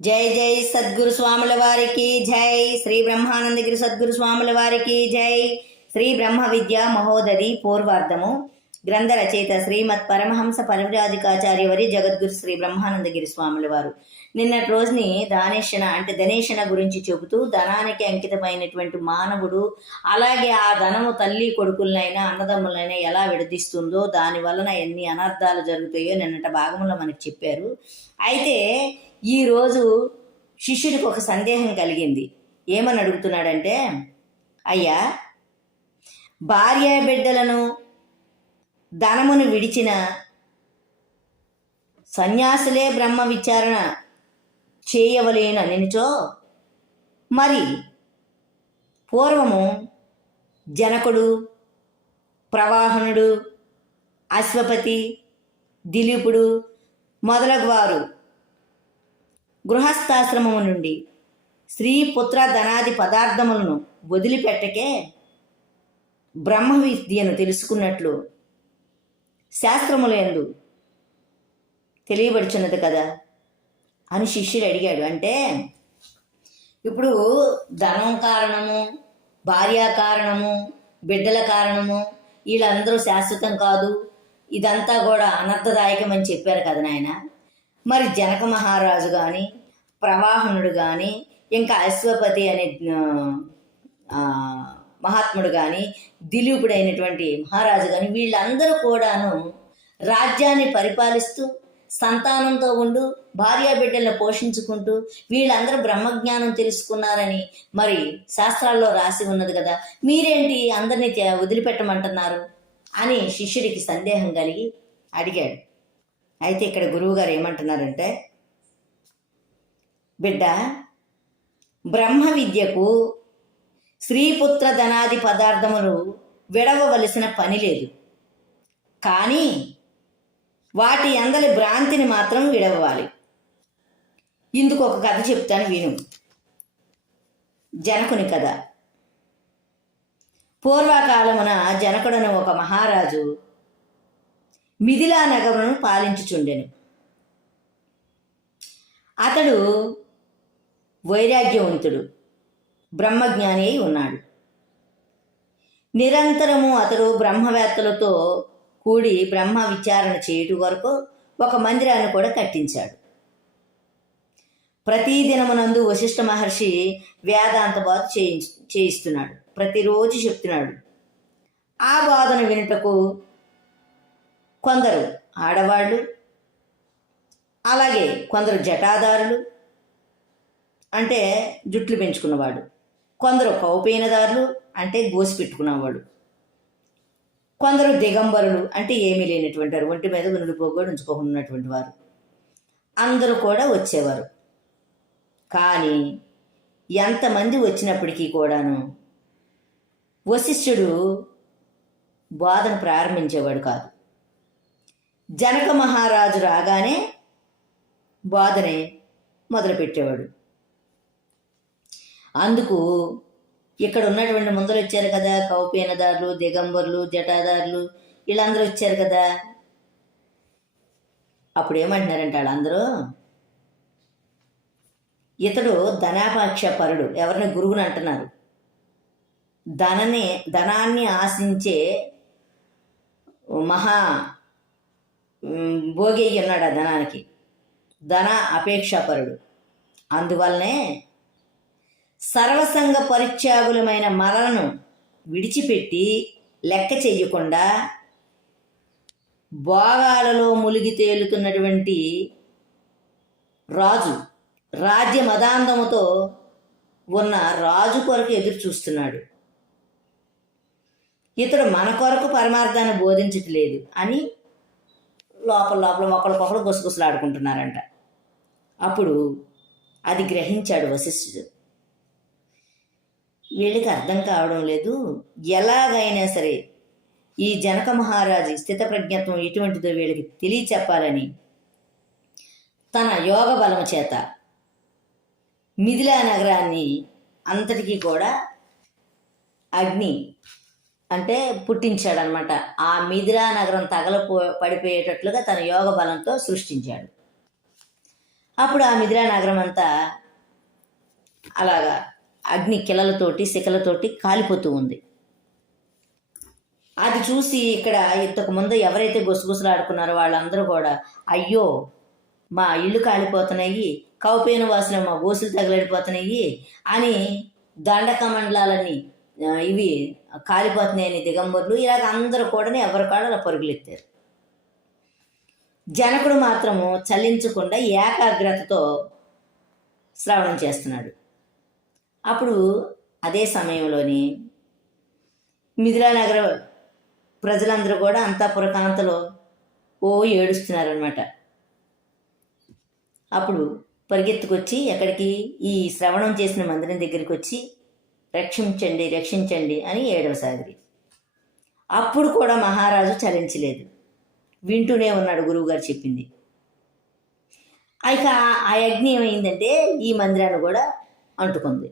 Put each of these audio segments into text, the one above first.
జై జై సద్గురు స్వాముల వారికి జై శ్రీ బ్రహ్మానందగిరి సద్గురు స్వాముల వారికి జై శ్రీ బ్రహ్మ విద్య మహోదరి పూర్వార్థము గ్రంథ రచయిత శ్రీమత్ పరమహంస పరివ్రాజికాచార్య వరి జగద్గురు శ్రీ బ్రహ్మానందగిరి స్వాముల వారు. నిన్నటి రోజుని దానేషణ అంటే ధనేషణ గురించి చెబుతూ ధనానికి అంకితమైనటువంటి మానవుడు అలాగే ఆ ధనము తల్లి కొడుకులనైనా అన్నదమ్ములైనా ఎలా విడదీస్తుందో దాని వలన ఎన్ని అనర్థాలు జరుగుతాయో నిన్నట భాగంలో మనకు చెప్పారు. అయితే ఈరోజు శిష్యుడికి ఒక సందేహం కలిగింది. ఏమని అడుగుతున్నాడంటే అయ్యా భార్య బిడ్డలను ధనమును విడిచిన సన్యాసులే బ్రహ్మ విచారణ చేయవలేను నినిచో. మరి పూర్వము జనకుడు ప్రవాహనుడు అశ్వపతి దిలీపుడు మొదలగువారు గృహస్థాశ్రమము నుండి స్త్రీ పుత్ర ధనాది పదార్థములను వదిలిపెట్టకే బ్రహ్మ విద్యను తెలుసుకున్నట్లు శాస్త్రములందు తెలియబడుచున్నది కదా? అని శిష్యుడు అడిగాడు. అంటే ఇప్పుడు ధనం కారణము భార్య కారణము బిడ్డల కారణము వీళ్ళందరూ శాశ్వతం కాదు. ఇదంతా కూడా అనర్థదాయకం అని చెప్పారు కదా నాయన. మరి జనక మహారాజు కానీ ప్రవాహనుడు కానీ ఇంకా అశ్వపతి అనే మహాత్ముడు కానీ దిలీపుడైనటువంటి మహారాజు కానీ వీళ్ళందరూ కూడాను రాజ్యాన్ని పరిపాలిస్తూ సంతానంతో ఉండు భార్యా బిడ్డలను పోషించుకుంటూ వీళ్ళందరూ బ్రహ్మజ్ఞానం తెలుసుకున్నారని మరి శాస్త్రాల్లో రాసి ఉన్నది కదా. మీరేంటి అందరినీ వదిలిపెట్టమంటున్నారు అని శిష్యుడికి సందేహం కలిగి అడిగాడు. అయితే ఇక్కడ గురువుగారు ఏమంటున్నారంటే బిడ్డ బ్రహ్మ విద్యకు స్త్రీపుత్ర ధనాది పదార్థములు విడవవలసిన పని లేదు. కానీ వాటి అందలి భ్రాంతిని మాత్రం విడవాలి ఇందుకు ఒక కథ చెప్తాను విను. జనకుని కథ. పూర్వకాలమున జనకుడను ఒక మహారాజు మిథిలా నగరును పాలించుచుండెను. అతడు వైరాగ్యవంతుడు. బ్రహ్మజ్ఞాని అయి ఉన్నాడు. నిరంతరము అతడు బ్రహ్మవేత్తలతో కూడి బ్రహ్మ విచారణ చేయుట వరకు ఒక మందిరాన్ని కూడా కట్టించాడు. ప్రతిదినమునందు వశిష్ఠ మహర్షి వేదాంత బోధ చేయించు చేయిస్తున్నాడు. ప్రతిరోజు చెప్తున్నాడు. ఆ బోధన వినుటకు కొందరు ఆడవాళ్ళు అలాగే కొందరు జటాదారులు అంటే జుట్లు పెంచుకున్నవాడు. కొందరు కౌపీనదారులు అంటే గోసి పెట్టుకున్నవాడు కొందరు దిగంబరులు అంటే ఏమీ లేనటువంటి వారు. ఒంటి మీద నుడిపోగొడు ఉంచుకోకున్నటువంటి వారు. అందరూ కూడా వచ్చేవారు. కానీ ఎంతమంది వచ్చినప్పటికీ కూడాను వశిష్ఠుడు బోధన ప్రారంభించేవాడు కాదు. జనక మహారాజు రాగానే బోధనే మొదలుపెట్టేవాడు. అందుకు ఇక్కడ ఉన్నటువంటి ముందరు వచ్చారు కదా కౌపీనదారులు దిగంబరులు జటాదారులు వీళ్ళందరూ వచ్చారు కదా. అప్పుడు ఏమంటున్నారంటే వాళ్ళందరూ ఇతడు ధనాపేక్ష పరుడు ఎవరిని గురువుని అంటున్నారు. ధనని ధనాన్ని ఆశించే మహా భోగి ఉన్నాడు ఆ ధనానికి. ధన అపేక్షాపరుడు. అందువల్లనే సర్వసంగ పరిత్యాగులమైన మరలను విడిచిపెట్టి లెక్క చెయ్యకుండా భోగాలలో ములిగి తేలుతున్నటువంటి రాజు రాజ్య మదాంధముతో ఉన్న రాజు కొరకు ఎదురు చూస్తున్నాడు. ఇతడు మన కొరకు పరమార్థాన్ని బోధించట్లేదు అని లోపల లోపల ఒకరికొకరు గుసగుసలాడుకుంటున్నారంట. అప్పుడు అది గ్రహించాడు వశిష్ఠుడు. వీళ్ళకి అర్థం కావడం లేదు. ఎలాగైనా సరే ఈ జనక మహారాజు స్థితప్రజ్ఞత్వం ఎటువంటిదో వీళ్ళకి తెలియచెప్పాలని తన యోగ బలము చేత మిథిలా నగరాన్ని అంతటికీ కూడా అగ్ని అంటే పుట్టించాడనమాట ఆ మిథిలా నగరం తగలపో పడిపోయేటట్లుగా తన యోగ బలంతో సృష్టించాడు. అప్పుడు ఆ మిథిలా నగరం అంతా అలాగా అగ్ని కిలలతోటి శిఖలతోటి కాలిపోతూ ఉంది. అది చూసి ఇక్కడ ఇంతకు ముందు ఎవరైతే గుసగుసలాడుకున్నారో వాళ్ళందరూ కూడా అయ్యో మా ఇల్లు కాలిపోతున్నాయి కౌపేను వాసన మా గోసులు తగలడిపోతున్నాయి అని దండకమండలాలని ఇవి కాలిపోతున్నాయని దిగంబర్లు ఇలాగ అందరూ కూడా ఎవరి కాడ అలా పరుగులెత్తారు. జనకుడు మాత్రము చలించకుండా ఏకాగ్రతతో శ్రవణం చేస్తున్నాడు. అప్పుడు అదే సమయంలోని మిథిలానగర ప్రజలందరూ కూడా అంతాపుర కాంతలో ఓ ఏడుస్తున్నారనమాట అప్పుడు పరిగెత్తుకొచ్చి ఎక్కడికి ఈ శ్రవణం చేసిన మందిరం దగ్గరికి వచ్చి రక్షించండి రక్షించండి అని ఏడవసాగిరి అప్పుడు కూడా మహారాజు చలించలేదు. వింటూనే ఉన్నాడు గురువుగారు చెప్పింది. ఇక ఆ యజ్ఞం ఏమైందంటే ఈ మందిరాన్ని కూడా అంటుకుంది.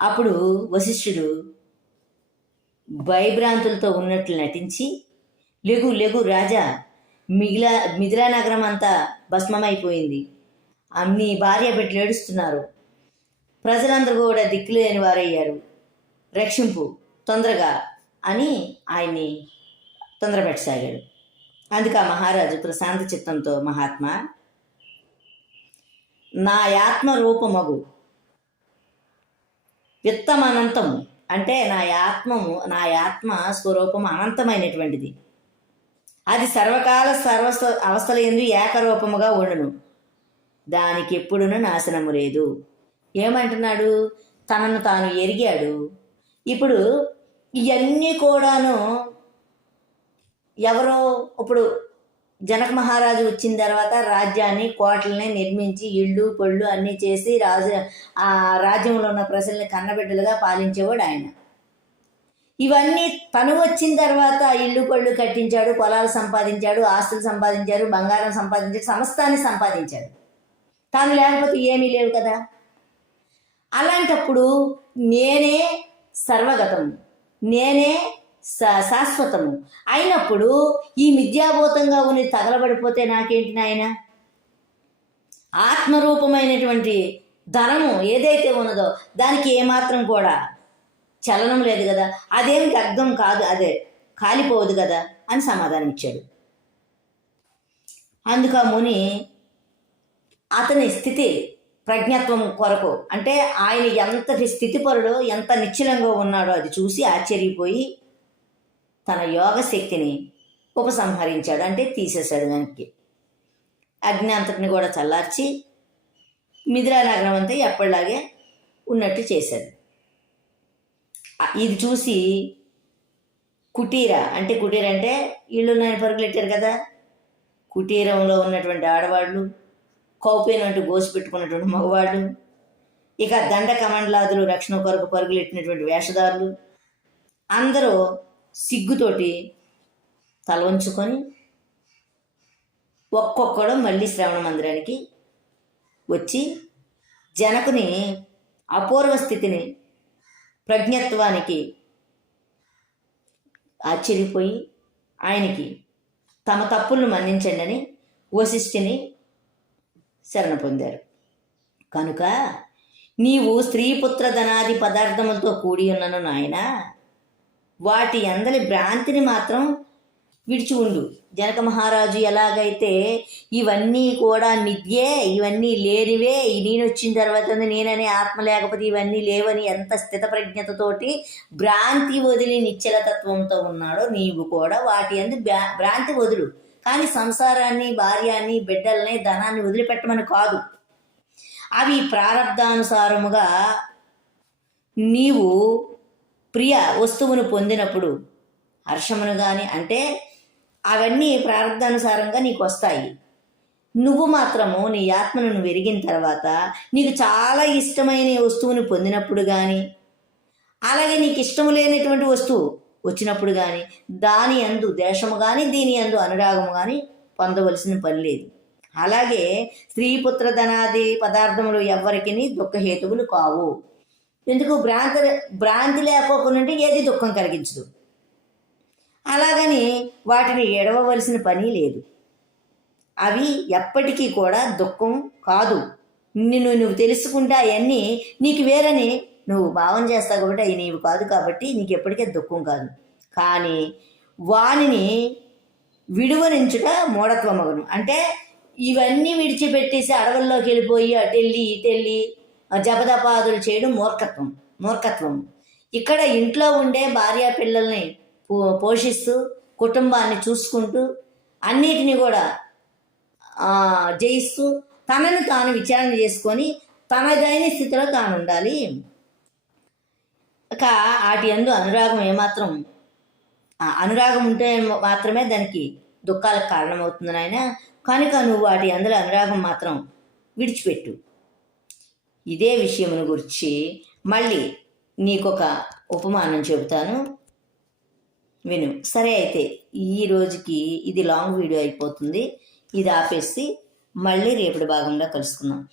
అప్పుడు వశిష్ఠుడు భయభ్రాంతులతో ఉన్నట్లు నటించి లెగు లెగు రాజా మిగిలా మిథిలా నగరం అంతా భస్మమైపోయింది. అన్ని భార్య బిడ్డలు ఏడుస్తున్నారు. ప్రజలందరూ కూడా దిక్కులేని వారయ్యారు. రక్షింపు తొందరగా అని ఆయన్ని తొందరపెట్టసాగాడు. అందుకు ఆ మహారాజు ప్రశాంత చిత్తంతో మహాత్మా నా ఆత్మ రూపమగు విత్తం అనంతము అంటే నా ఆత్మము నా ఆత్మ స్వరూపం అనంతమైనటువంటిది. అది సర్వకాల సర్వస్వ అవస్థల ఎందు ఏకరూపముగా ఉండును. దానికి ఎప్పుడునూ నాశనము లేదు. ఏమంటున్నాడు? తనను తాను ఎరిగాడు. ఇప్పుడు ఇవన్నీ కూడాను ఎవరో ఇప్పుడు జనక మహారాజు వచ్చిన తర్వాత రాజ్యాన్ని కోటల్ని నిర్మించి ఇళ్ళు పళ్ళు అన్నీ చేసి రాజు ఆ రాజ్యంలో ఉన్న ప్రజల్ని కన్నబిడ్డలుగా పాలించేవాడు ఆయన. ఇవన్నీ తను వచ్చిన తర్వాత ఇళ్ళు పళ్ళు కట్టించాడు పొలాలు సంపాదించాడు ఆస్తులు సంపాదించాడు బంగారం సంపాదించాడు సమస్తాన్ని సంపాదించాడు. తాను లేకపోతే ఏమీ లేవు కదా? అలాంటప్పుడు నేనే సర్వగతం. నేనే శాశ్వతము. అయినప్పుడు ఈ మిథ్యాభూతంగా ఉని తగలబడిపోతే నాకేంటి నాయన? ఆత్మరూపమైనటువంటి ధనము ఏదైతే ఉన్నదో దానికి ఏమాత్రం కూడా చలనం లేదు కదా. అదేం అర్థం కాదు అదే కాలిపోదు కదా అని సమాధానం ఇచ్చాడు అందుకు ఆ ముని అతని స్థితి ప్రజ్ఞత్వం కొరకు అంటే ఆయన ఎంతటి స్థితిపరుడో ఎంత నిశ్చలంగా ఉన్నాడో అది చూసి ఆశ్చర్యపోయి తన యోగ శక్తిని ఉపసంహరించాడు అంటే తీసేశాడు దానికి. అగ్ని అంతటిని కూడా చల్లార్చి మిథిలా నగరం అంతా ఎప్పటిలాగే ఉన్నట్టు చేశాడు. ఇది చూసి కుటీర అంటే కుటీర అంటే ఇళ్ళు నేను పరుగులెట్టారు కదా. కుటీరంలో ఉన్నటువంటి ఆడవాళ్ళు కౌపేనంటూ గోసి పెట్టుకున్నటువంటి మగవాళ్ళు ఇక దండ కమండలాదులు రక్షణ కొరకు పరుగులెట్టినటువంటి వేషధారులు అందరూ సిగ్గుతోటి తల వంచుకొని ఒక్కొక్కడు మళ్ళీ శ్రవణ మందిరానికి వచ్చి జనకుని అపూర్వ స్థితిని ప్రజ్ఞత్వానికి ఆశ్చర్యపోయి ఆయనకి తమ తప్పులను మన్నించండి అని వశిష్ఠిని శరణ పొందారు. కనుక నీవు స్త్రీపుత్ర ధనాది పదార్థములతో కూడి ఉన్నను నాయన వాటి అందరి భ్రాంతిని మాత్రం విడిచి ఉండు. జనక మహారాజు ఎలాగైతే ఇవన్నీ కూడా మిథ్యే ఇవన్నీ లేనివే నేను వచ్చిన తర్వాత నేననే ఆత్మ లేకపోతే ఇవన్నీ లేవని ఎంత స్థితప్రజ్ఞతతోటి భ్రాంతి వదిలి నిశ్చలతత్వంతో ఉన్నాడో నీవు కూడా వాటి అందు భ్రాంతి వదులు. కానీ సంసారాన్ని భార్యాన్ని బిడ్డల్ని ధనాన్ని వదిలిపెట్టమని కాదు. అవి ప్రారంధానుసారముగా నీవు ప్రియ వస్తువును పొందినప్పుడు హర్షమును కానీ అంటే అవన్నీ ప్రారంధానుసారంగా నీకు వస్తాయి. నువ్వు మాత్రము నీ ఆత్మను నువ్వు ఎరిగిన తర్వాత నీకు చాలా ఇష్టమైన వస్తువుని పొందినప్పుడు కానీ అలాగే నీకు ఇష్టము లేనటువంటి వస్తువు వచ్చినప్పుడు కానీ దాని అందు దేశము కానీ దీని అందు అనురాగము కానీ పొందవలసిన పని లేదు. అలాగే స్త్రీపుత్ర ధనాది పదార్థములు ఎవ్వరికి దుఃఖహేతువులు కావు. ఎందుకు భ్రాంతి భ్రాంతి లేకోకుండా ఏది దుఃఖం కలిగించదు. అలాగని వాటిని ఎడవవలసిన పని లేదు. అవి ఎప్పటికీ కూడా దుఃఖం కాదు. నిన్ను నువ్వు తెలుసుకుంటే అవన్నీ నీకు వేరని నువ్వు భావం చేస్తావు కాబట్టి అవి నీవు కాదు కాబట్టి నీకు ఎప్పటికీ దుఃఖం కాదు. కానీ వానిని విడువనించుట మూఢత్వమగును అంటే ఇవన్నీ విడిచిపెట్టేసి అడవుల్లోకి వెళ్ళిపోయి అటెళ్ళి ఇటెళ్ళి జపదపాదులు చేయడం మూర్ఖత్వం మూర్ఖత్వం. ఇక్కడ ఇంట్లో ఉండే భార్య పిల్లల్ని పో- పోషిస్తూ కుటుంబాన్ని చూసుకుంటూ అన్నిటిని కూడా జయిస్తూ తనను తాను విచారణ చేసుకొని తనదైన స్థితిలో తాను ఉండాలి. ఇక వాటి అందు అనురాగం ఏమాత్రం అనురాగం ఉంటే మాత్రమే దానికి దుఃఖాలకు కారణమవుతుంది నాయన. కనుక నువ్వు వాటి అందులో అనురాగం మాత్రం విడిచిపెట్టు. ఇదే విషయమును గురించి మళ్ళీ నీకొక ఉపమానం చెబుతాను. విను. సరే అయితే ఈ రోజుకి ఇది లాంగ్ వీడియో అయిపోతుంది. ఇది ఆపేసి మళ్ళీ రేపటి భాగంలో కలుసుకుందాం.